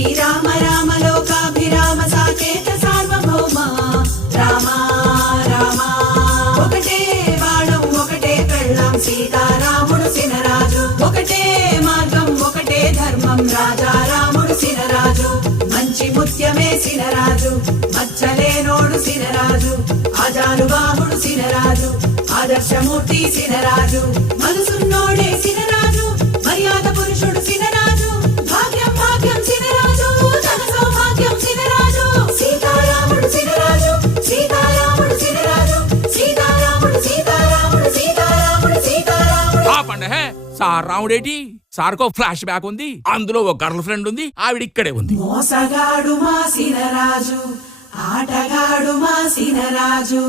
శ్రీరామ రామ లోకాభిరామ సాకేత సార్వభౌమ రామ రామ ఒకటే బాణం ఒకటే పెళ్ళాం సీతారాముడు సినరాజు ఒకటే మార్గం ఒకటే ధర్మం రాజా రాముడు సినరాజు మంచి ముత్యమే సినరాజు మచ్చలేనోడు సినరాజు ఆజానుబాహుడు సినరాజు ఆదర్శమూర్తి సినరాజు మనసున్నోడే సినరాజు మర్యాద పురుషుడు సినరాజు భాగ్యం భాగ్యం సినరాజు ధన సౌభాగ్యం సినరాజు సీతారాముడు సినరాజు సీతారాముడు సినరాజు సీతారాముడు సీతారాముడు సీతారాముడు సీతారాముడు ఆపండి హే సార్ రాముడేటి సార్కో ఫ్లాష్ బ్యాక్ ఉంది అందులో ఒక గర్ల్ ఫ్రెండ్ ఉంది ఆవిడ ఇక్కడే ఉంది మోసగాడు మా సినరాజు ఆటగాడు మా సినరాజు